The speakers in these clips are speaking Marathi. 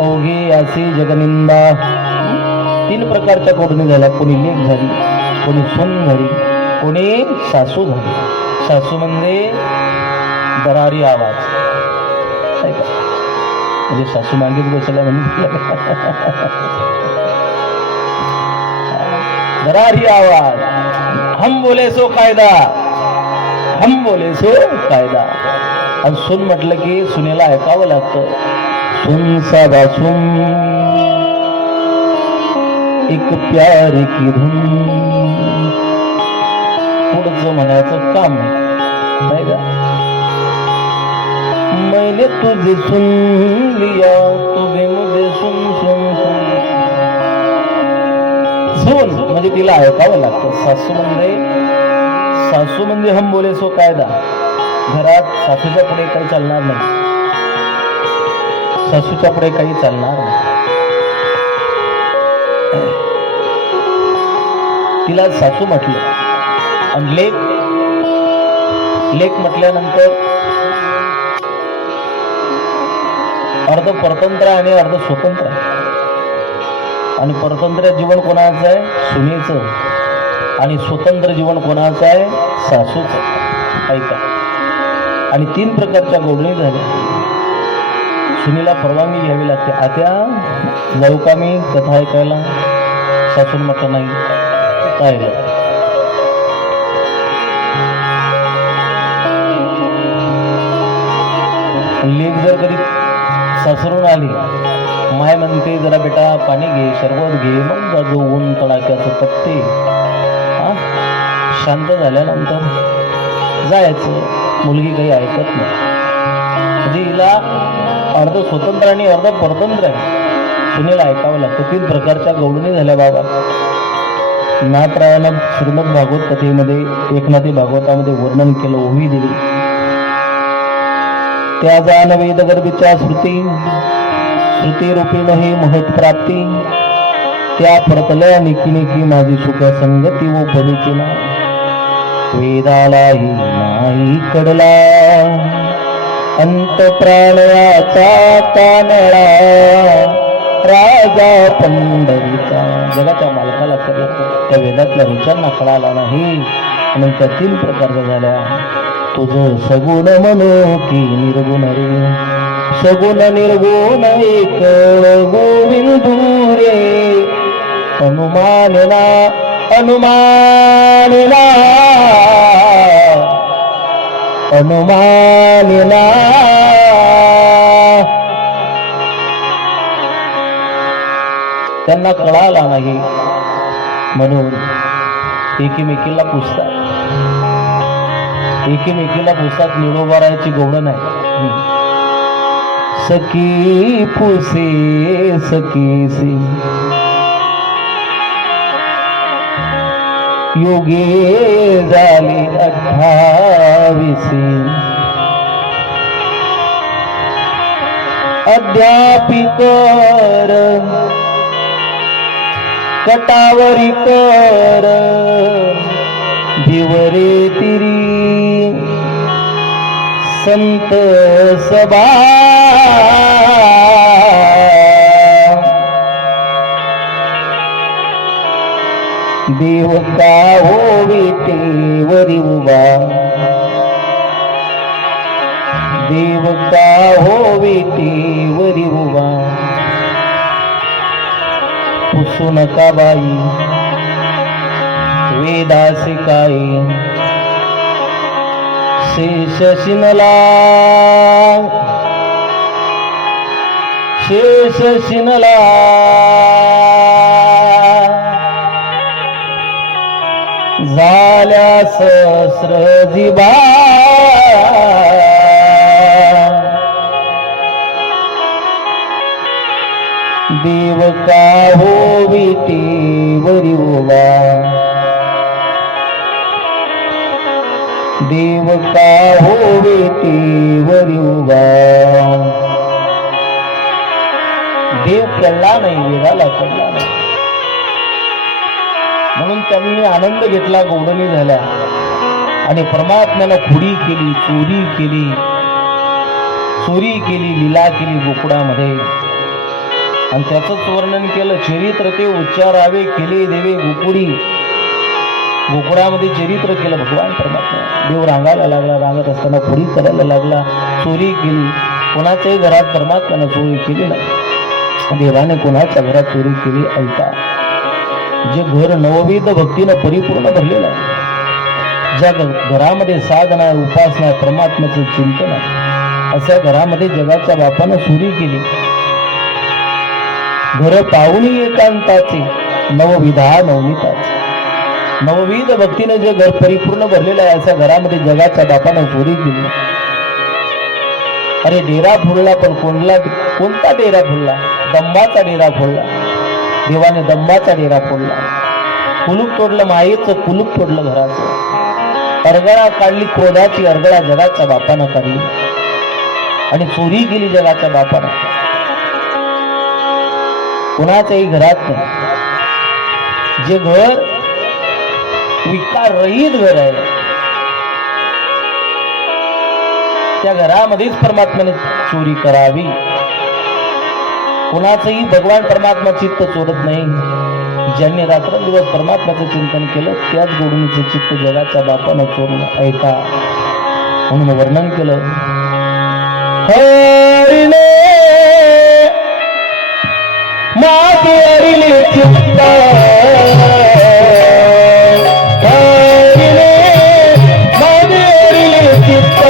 ओघे असे जगनिंदा. तीन प्रकारच्या कोडणी झाल्या. कोणी लेक झाली, कोणी सून झाली, कोणी सासू झाली. सासू म्हणजे दरारी आवाज, म्हणजे सासू मागेच बसल्या म्हणजे दरारी आवाज. हम बोले सो कायदा, हम बोले सो कायदा. आणि सुन म्हटलं की सुनेला ऐकावं लागतं. सुन साधा सुन एक प्यार की धुन. पुढचं म्हणायचं काम नाही का. मैंने तुझे सुन लिया, तुझे मुझे सुन सुन सुन. सुन म्हणजे तिला ऐकावं लागतं. सासू म्हणजे हम बोले सो कायदा. घरात सासूच्या पुढे काही चालणार नाही, सासूच्या पुढे काही चालणार नाही. तिला सासू म्हटलं. आणि लेक म्हटल्यानंतर अर्ध परतंत्र आणि अर्ध स्वतंत्र. आणि परतंत्र जीवन कोणाचं आहे? सुनेचं. आणि स्वतंत्र जीवन कोणाचं आहे? सासूचं. ऐका. आणि तीन प्रकारच्या गोडणी झाल्या. सुनेला परवानगी घ्यावी लागते. आत्या जाऊ का मी कथा ऐकायला? सासून म्हटलं नाही, राहिलं. लेक जर कधी सासरून आली, माय म्हणते जरा बेटा पाणी घे, शरबत घे, मग जा जो ऊन तडाख्याचं तपते. शांत झाल्यानंतर जायचं. मुलगी काही ऐकत नाही. म्हणजे हिला अर्ध स्वतंत्र आणि अर्ध परतंत्र आहे. सुनेला ऐकावं लागतं. तीन प्रकारच्या गवळणी झाल्या बाबा. नाथरायानं श्रीमद भागवत कथेमध्ये एकनाथी भागवतामध्ये वर्णन केलं, ओवी दिली. त्या जाण वेदगर्भीच्या श्रुती रूपीनं ही महत् प्राप्ती. त्या परतल्या निकी माझी सुख संगती व पदीची ना. वेदालाही नाही कडला, अंत प्राणयाचा कानळा. राजा पंढरीचा. जगाच्या मालकाला त्या वेदातल्या ऋचांना कळाला नाही. म्हणून त्या तीन प्रकारच्या झाल्या. तुझ सगुण म्हणू की निर्गुण रे. सगुण निर्गुण एक गोविंदू रे. अनुमानना अनुमानना अनुमानना. त्यांना कळाला नाही म्हणून एकीमेकीला पुसतात. निरोबारायची गौडण आहे. सखी पुसे सखीसी योगे झाली 28. अध्यापिकर कटावरी कर भिवरे तिरी संत सभा. देव का होवितेवरी उभा. देव का होवितेवरी उभा. पुसू नका बाई वेदासी काही. शेष शिनला झाल्या सहस्र जिबा. देव का होवितेवरी उभा. देव का होवितेवरी उभा. देव कळला नाही, वेदाला कळला नाही. म्हणून त्यांनी आनंद घेतला, गौडणी झाल्या. आणि परमात्म्यानं खुडी केली, चोरी केली, लीला केली गोकुळामध्ये. आणि त्याचंच वर्णन केलं. चरित्र ते उच्चारावे केले देवे गोकुडी. गोकुळामध्ये चरित्र केलं भगवान परमात्मा. देव रांगायला लागला, रांगत असताना पुढी करायला लागला, चोरी केली. कोणाच्याही घरात परमात्म्यानं चोरी केली नाही, देवाने कोणाच्या घरात चोरी केली. ऐका, जे घर नवविध भक्तीनं परिपूर्ण भरलेलं आहे, ज्या घरामध्ये साधना आहे, उपासना आहे, परमात्म्याचं चिंतन आहे, अशा घरामध्ये जगाच्या बापानं चोरी केली. घर पाहुणी एकांताचे नवविधा नवनीताचे. नवविध भक्तीने जे घर परिपूर्ण भरलेलं आहे, अशा घरामध्ये जगाच्या बापानं चोरी केली. अरे डेरा फोडला, पण कोणता डेरा फोडला? दंबाचा डेरा फोडला. देवाने दंबाचा डेरा फोडला. कुलूप तोडलं, मायेचं कुलूप तोडलं घराचं. अरगळा काढली क्रोधाची, अरगळा जगाच्या बापानं काढली आणि चोरी केली जगाच्या बापानं. कुणाच्याही घरात नाही. जे घर विकार रहित घर आहे, त्या घरामध्येच परमात्म्याने चोरी करावी. कुणाचंही भगवान परमात्मा चित्त चोरत नाही. ज्यांनी रात्रंदिवस परमात्म्याचं चिंतन केलं, त्याच गोडणीचं चित्त जगाच्या बापानं चोरलं. ऐका, म्हणून वर्णन केलं. हरिले माझे हरिले चित्त, हरिले माझे हरिले चित्त.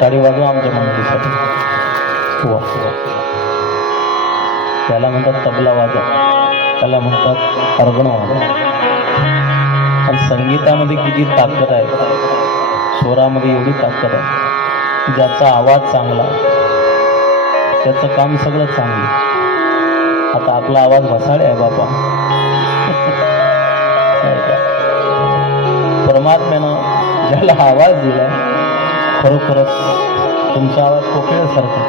टाळी वाजवा आमच्या मनकीसाठी. त्याला म्हणतात तबला वादक, त्याला म्हणतात अर्गण वादक. आणि संगीतामध्ये किती ताकद आहे, स्वरामध्ये एवढी ताकद आहे. ज्याचा आवाज चांगला त्याचं काम सगळं चांगलं. आता आपला आवाज भसाळे आहे बाबा. परमात्म्यानं ज्याला आवाज दिला, खरोखरच तुमचा आवाज कोकिळासारखा.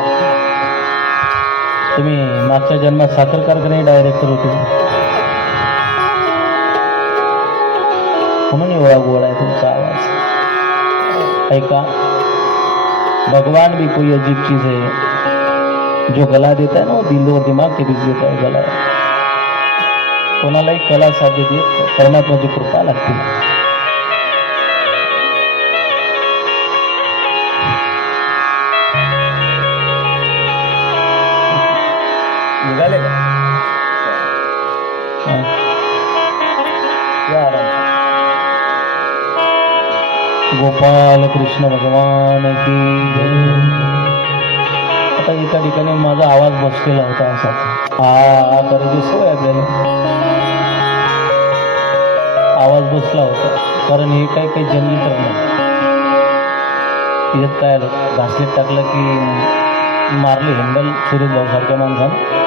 तुम्ही मागच्या जन्मात साखर कारखाने डायरेक्टर होते, म्हणून एवढा गोड आहे तुमचा आवाज. ऐका, भगवान भी कोई अजीब चीज है. जो गला देता है ना, वो दिल और दिमाग के बीच देता है गला. कोणालाही कला साध्य देत परमात्माची कृपा लागते. निघाले का? या आराम. गोपाल कृष्ण भगवान की जय. आता एका ठिकाणी माझा आवाज बसलेला होता असाच, हा करायची सोय आपल्याला. आवाज बसला होता, कारण हे काही जनरेटर नाही. यात काय घासलेट टाकलं की मारले हँडल सुरेश भाऊ सारख्या माणसानं.